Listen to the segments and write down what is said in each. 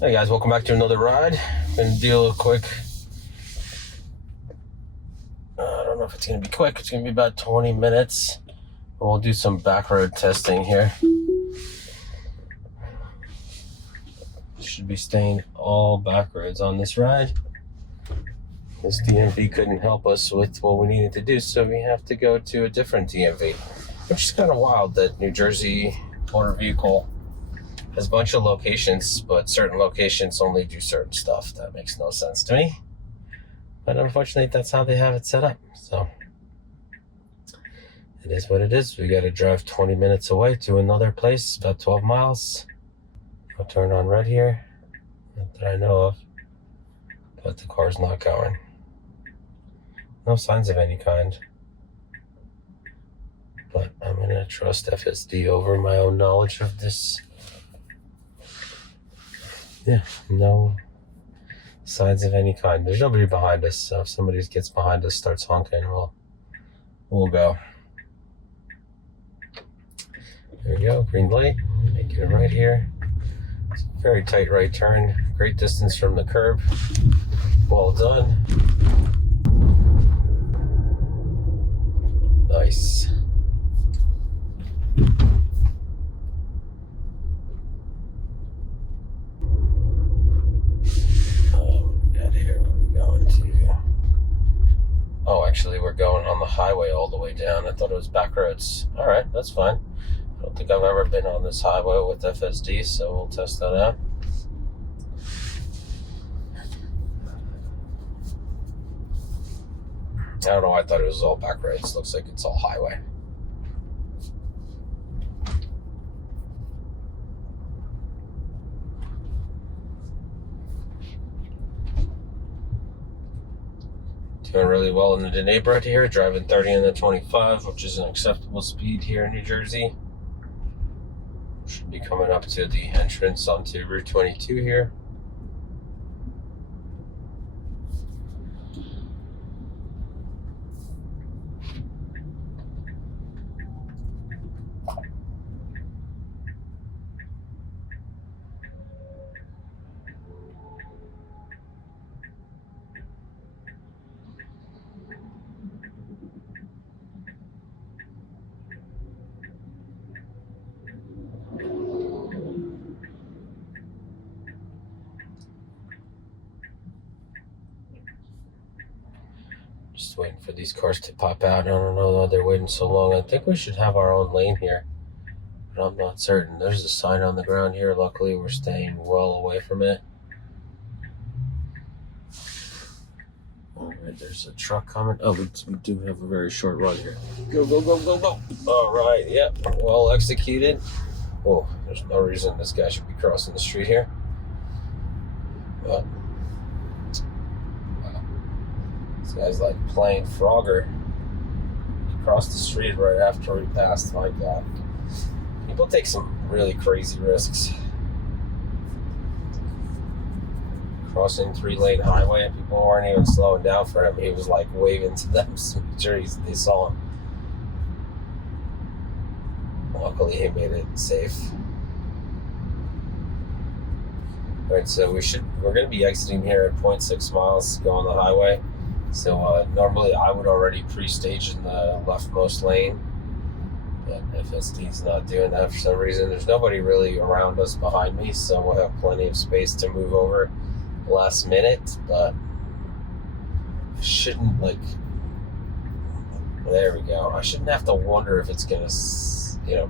Hey guys, welcome back to another ride. Gonna do a quick, I don't know if it's gonna be quick, it's gonna be about 20 minutes. We'll do some back road testing here. Should be staying all back roads on this ride. This DMV couldn't help us with what we needed to do, so we have to go to a different DMV, which is kind of wild that New Jersey Motor Vehicle has a bunch of locations, but certain locations only do certain stuff. That makes no sense to me. But unfortunately, that's how they have it set up. So it is what it is. We got to drive 20 minutes away to another place, about 12 miles. I'll turn on red here. Not that I know of. But the car's not going. No signs of any kind. But I'm going to trust FSD over my own knowledge of this. Yeah, no signs of any kind. There's nobody behind us, so if somebody gets behind us, starts honking, we'll go. There we go, green light. Make it right here. It's a very tight right turn. Great distance from the curb. Well done. Nice. Oh, actually, we're going on the highway all the way down. I thought it was back roads. All right, that's fine. I don't think I've ever been on this highway with FSD, so we'll test that out. I don't know why I thought it was all back roads. Looks like it's all highway. Doing really well in the neighborhood here, driving 30 in the 25, which is an acceptable speed here in New Jersey. Should be coming up to the entrance onto Route 22 here. Just waiting for these cars to pop out. I don't know why they're waiting so long. I think we should have our own lane here, but I'm not certain. There's a sign on the ground here. Luckily, we're staying well away from it. All right, there's a truck coming. Oh, we do have a very short run here. Go, go, go, go, go. All right, yep, well executed. Oh, there's no reason this guy should be crossing the street here. But this guy's like playing Frogger. He crossed the street right after we passed. My God. People take some really crazy risks. Crossing 3-lane highway, people weren't even slowing down for him. He was like waving to them to make sure they saw him. Luckily, he made it safe. All right, so we're going to be exiting here at 0.6 miles, go on the highway. So normally I would already pre-stage in the leftmost lane, but FSD's not doing that for some reason. There's nobody really around us behind me, so we'll have plenty of space to move over last minute, but shouldn't there we go. I shouldn't have to wonder if it's gonna,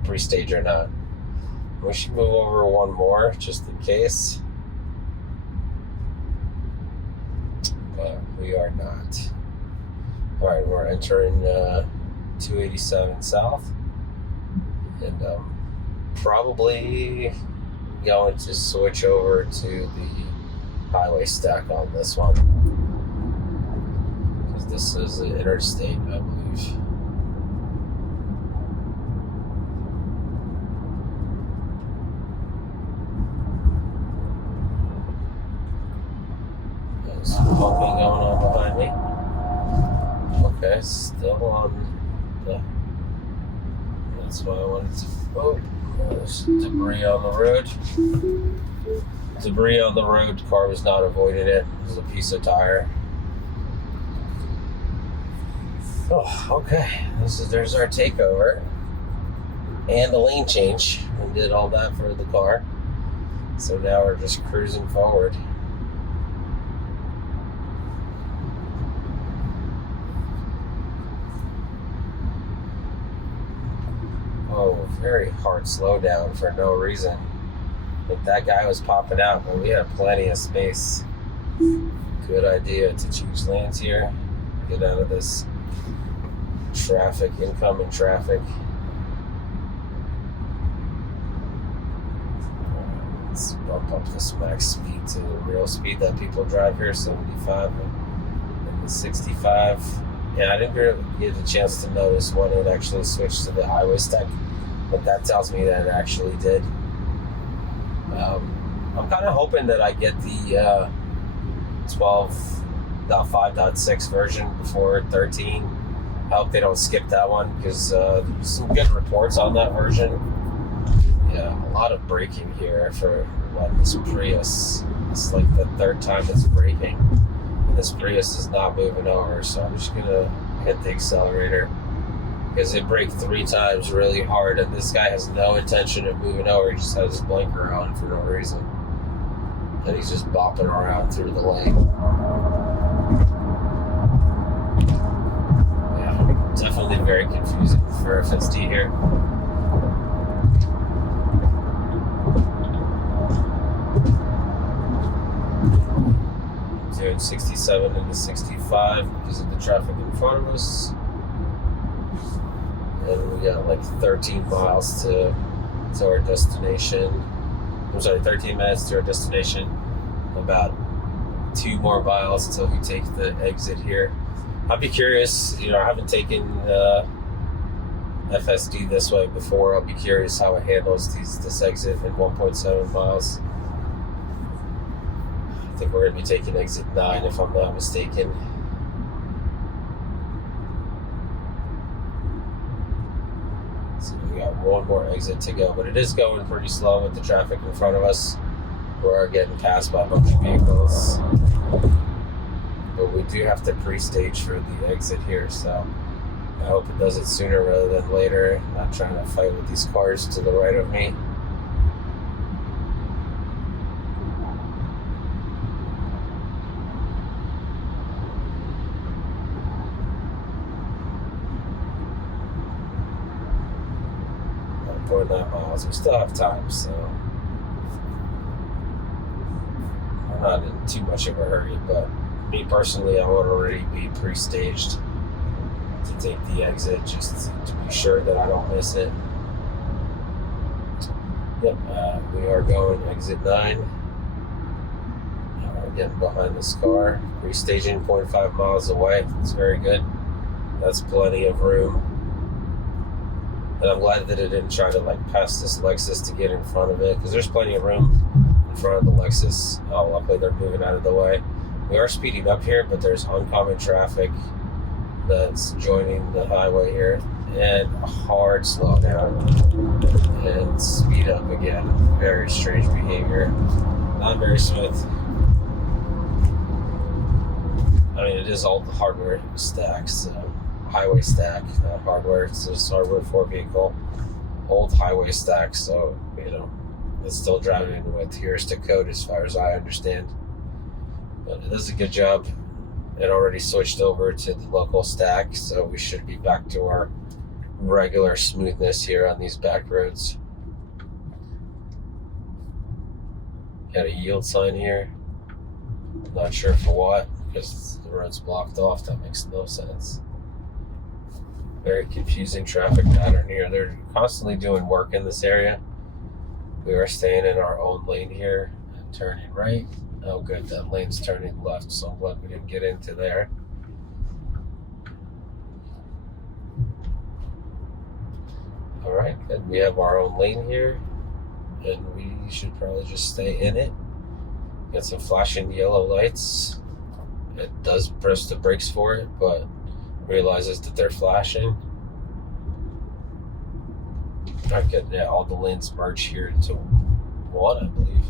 pre-stage or not. We should move over one more just in case. But we are not. All right, we're entering 287 South, and probably going to switch over to the highway stack on this one, because this is an interstate, I believe. There's bumping going on behind me. Okay, still on the... That's why I wanted to... Oh, there's debris on the road. debris on the road. The car was not avoiding it. It was a piece of tire. Oh, okay. There's our takeover and the lane change. We did all that for the car. So now we're just cruising forward. Oh, very hard slowdown for no reason. But that guy was popping out, but we have plenty of space. Good idea to change lanes here. Get out of this traffic, incoming traffic. Let's bump up this max speed to the real speed that people drive here, 75 and the 65. Yeah, I didn't really get a chance to notice when it actually switched to the highway stack, but that tells me that it actually did. I'm kind of hoping that I get the 12.5.6 version before 13. I hope they don't skip that one, because there's some good reports on that version. Yeah, a lot of braking here for this Prius. It's like the third time it's braking. And this Prius is not moving over, so I'm just gonna hit the accelerator, because it braked 3 times really hard, and this guy has no intention of moving over. He just has his blinker on for no reason. And he's just bopping around through the lane. Yeah, definitely very confusing for FSD here. Doing 67 into 65 because of the traffic in front of us. And we got like 13 miles to our destination. I'm sorry, 13 minutes to our destination. About 2 more miles until we take the exit here. I'd be curious, I haven't taken FSD this way before. I'll be curious how it handles this exit in 1.7 miles. I think we're going to be taking exit 9 if I'm not mistaken. So we got 1 more exit to go, but it is going pretty slow with the traffic in front of us. We're getting passed by a bunch of vehicles. But we do have to pre-stage for the exit here, so I hope it does it sooner rather than later. I'm not trying to fight with these cars to the right of me. Not going 9 miles. We still have time, so I'm not in too much of a hurry, but me personally, I would already be pre-staged to take the exit just to be sure that I don't miss it. Yep, we are going exit 9. We're getting behind this car. Pre-staging 0.5 miles away. It's very good. That's plenty of room. And I'm glad that it didn't try to pass this Lexus to get in front of it, because there's plenty of room in front of the Lexus. Oh, luckily they're moving out of the way. We are speeding up here, but there's oncoming traffic that's joining the highway here, and a hard slowdown and speed up again. Very strange behavior. Not very smooth. I mean, it is all the hardware stacks, so highway stack, not hardware. It's just hardware for vehicle. Old highway stack, so it's still driving with heuristic code as far as I understand. But it does a good job. It already switched over to the local stack, so we should be back to our regular smoothness here on these back roads. Got a yield sign here. Not sure for what, because the road's blocked off. That makes no sense. Very confusing traffic pattern here. They're constantly doing work in this area. We are staying in our own lane here and turning right. Oh good, that lane's turning left, so I'm glad we didn't get into there. Alright, good. We have our own lane here, and we should probably just stay in it. Got some flashing yellow lights. It does press the brakes for it, but realizes that they're flashing. Alright, good. Yeah, all the lanes merge here into one, I believe.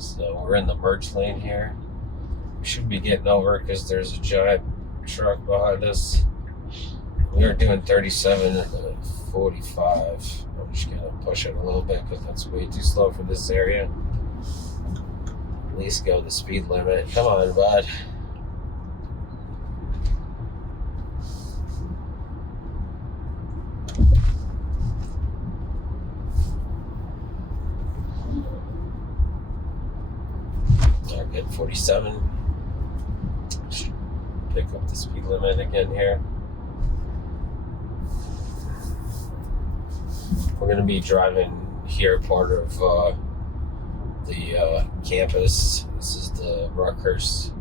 So we're in the merge lane here. We should be getting over because there's a giant truck behind us. We are doing 37 in the 45. I'm just going to push it a little bit because that's way too slow for this area. At least go the speed limit. Come on, bud. I'll get 47. Should pick up the speed limit again here. We're going to be driving here, part of the campus. This is the Rutgers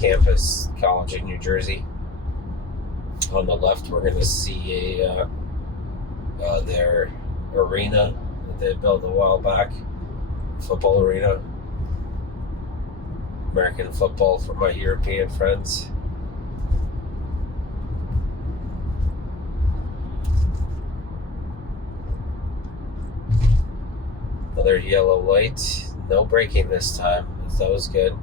campus, college in New Jersey. On the left, we're going to see their arena that they built a while back, football arena. American football for my European friends. Another yellow light. No braking this time. That was good.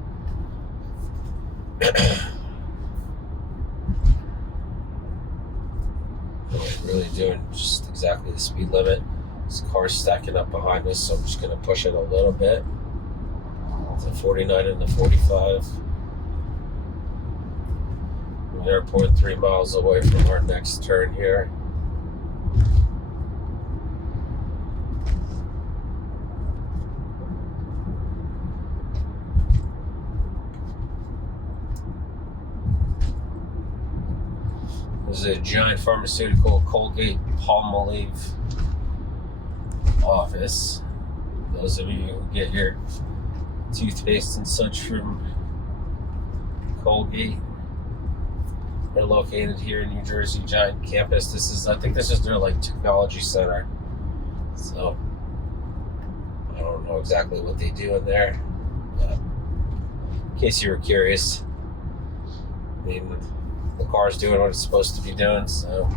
Really doing just exactly the speed limit. This car's stacking up behind us, so I'm just going to push it a little bit. It's a 49 and the 45. We are 0.3 miles away from our next turn here. There's a giant pharmaceutical Colgate Palmolive office. Those of you who get your toothpaste and such from Colgate are located here in New Jersey, giant campus. I think this is their like technology center. So I don't know exactly what they do in there, but in case you were curious, I mean, the car's doing what it's supposed to be doing, so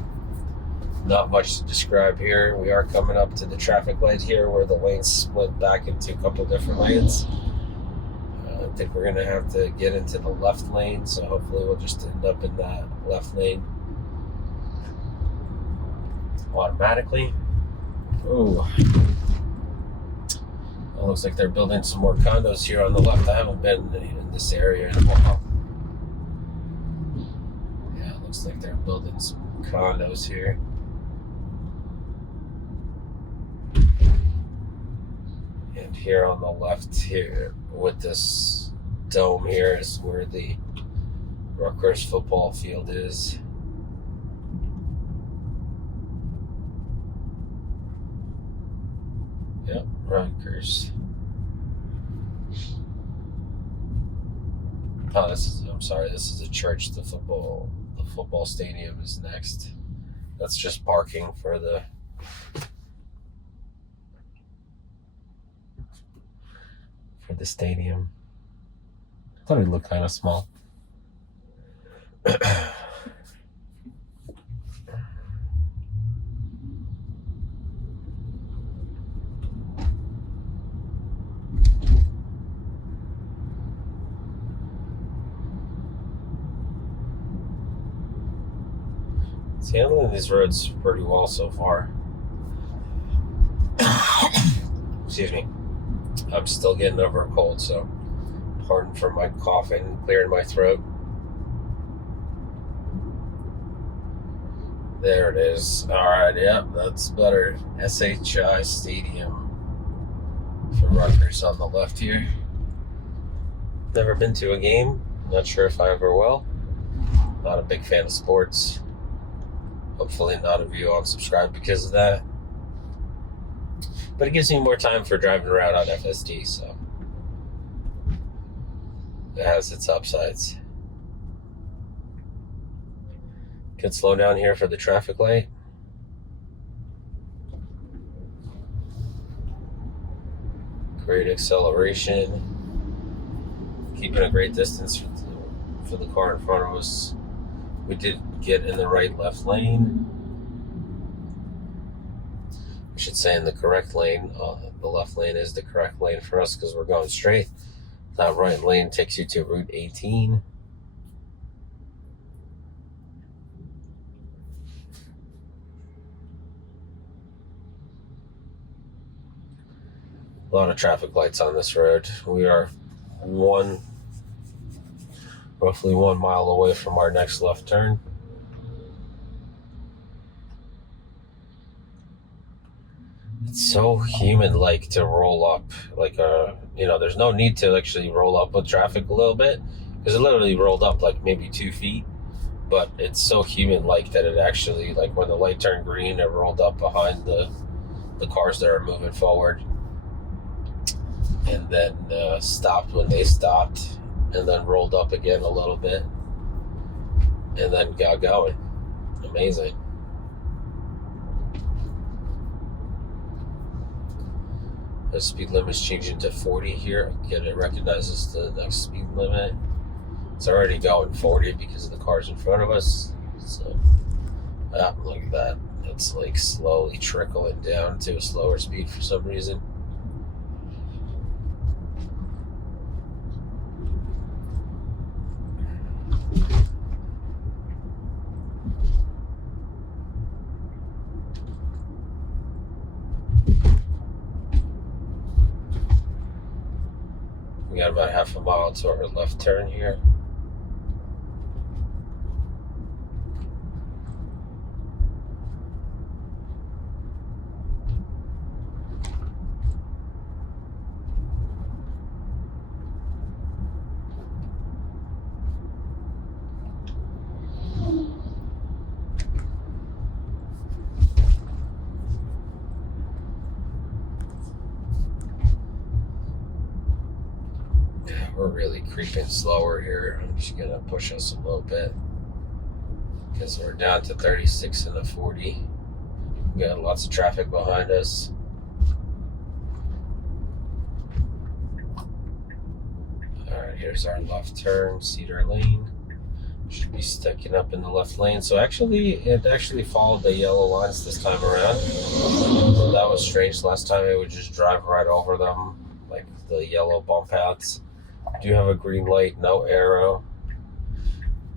not much to describe here. We are coming up to the traffic light here where the lanes split back into a couple different lanes. I think we're going to have to get into the left lane, so hopefully we'll just end up in that left lane automatically. Ooh. It looks like they're building some more condos here on the left. I haven't been in this area in a while. Looks like they're building some condos here. And here on the left here with this dome here is where the Rutgers football field is. Yep, Rutgers. Oh, this is a church. The football stadium is next. That's just parking for the stadium. I thought it looked kind of small. It's handling these roads pretty well so far. Excuse me. I'm still getting over a cold, so pardon for my coughing, clearing my throat. There it is. Alright, yep, that's better. SHI Stadium for Rutgers on the left here. Never been to a game. Not sure if I ever will. Not a big fan of sports. Hopefully none of you unsubscribe because of that. But it gives me more time for driving around on FSD, so it has its upsides. Could slow down here for the traffic light. Great acceleration. Keeping a great distance for the car in front of us. We did get in the right left lane. I should say in the correct lane. The left lane is the correct lane for us because we're going straight. That right lane takes you to Route 18. A lot of traffic lights on this road. We are roughly 1 mile away from our next left turn. It's so human-like to roll up, there's no need to actually roll up with traffic a little bit, because it literally rolled up like maybe 2 feet, but it's so human-like that it actually, like when the light turned green, it rolled up behind the cars that are moving forward, and then stopped when they stopped, and then rolled up again a little bit, and then got going. Amazing. The speed limit's changing to 40 here. Again, it recognizes the next speed limit. It's already going 40 because of the cars in front of us. So, look at that. It's like slowly trickling down to a slower speed for some reason. We got about half a mile to our left turn here. We're really creeping slower here. I'm just gonna push us a little bit because we're down to 36 and a 40. We got lots of traffic behind us. Alright, here's our left turn, Cedar Lane. Should be sticking up in the left lane. So it actually followed the yellow lines this time around. So that was strange. Last time it would just drive right over them, like the yellow bump outs. Do have a green light, no arrow,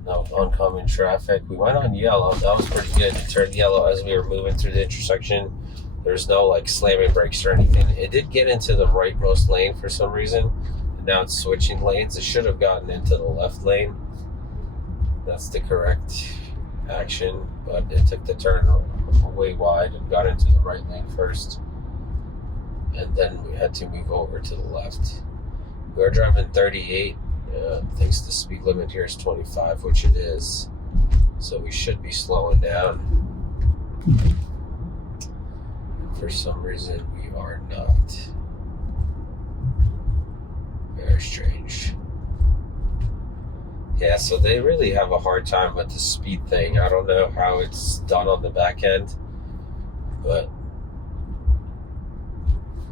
no oncoming traffic. We went on yellow. That was pretty good. It turned yellow as we were moving through the intersection. There's no like slamming brakes or anything. It did get into the rightmost lane for some reason, and now it's switching lanes. It should have gotten into the left lane. That's the correct action, but it took the turn way wide and got into the right lane first, and then we had to move over to the left. We're driving 38. Thinks the speed limit here is 25, which it is. So we should be slowing down. For some reason, we are not. Very strange. Yeah, so they really have a hard time with the speed thing. I don't know how it's done on the back end, but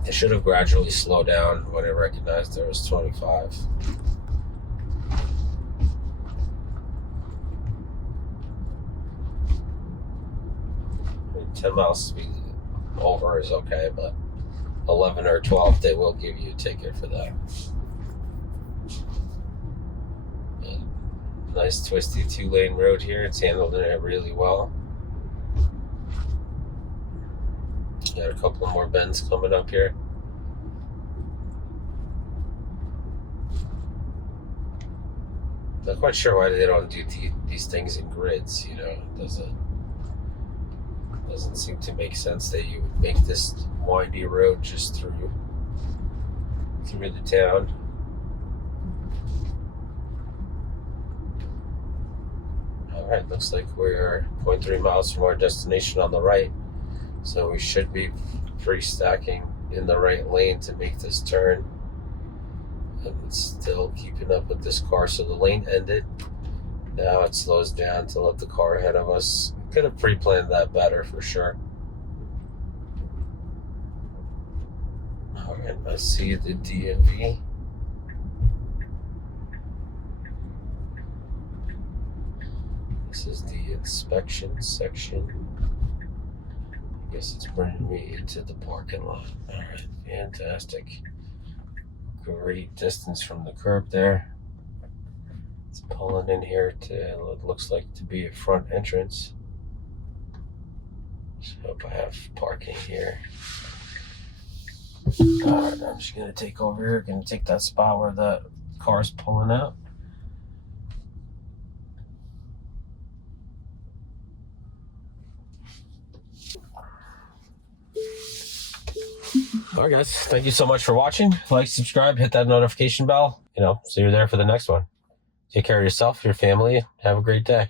it should have gradually slowed down when it recognized there was 25. 10 miles speed over is okay, but 11 or 12, they will give you a ticket for that. Nice twisty 2-lane road here. It's handling it really well. Got a couple more bends coming up here. Not quite sure why they don't do these things in grids, It doesn't seem to make sense that you would make this windy road just through the town. Alright, looks like we're 0.3 miles from our destination on the right. So we should be freestacking in the right lane to make this turn. And it's still keeping up with this car. So the lane ended. Now it slows down to let the car ahead of us. Could have pre-planned that better for sure. Alright, I see the DMV. This is the inspection section. I guess it's bringing me into the parking lot. All right, fantastic. Great distance from the curb there. It's pulling in here to what looks like to be a front entrance. So I hope I have parking here. All right, I'm just gonna take over here. Gonna take that spot where the car's pulling out. All right, guys. Thank you so much for watching. Like, subscribe, hit that notification bell. So you're there for the next one. Take care of yourself, your family. Have a great day.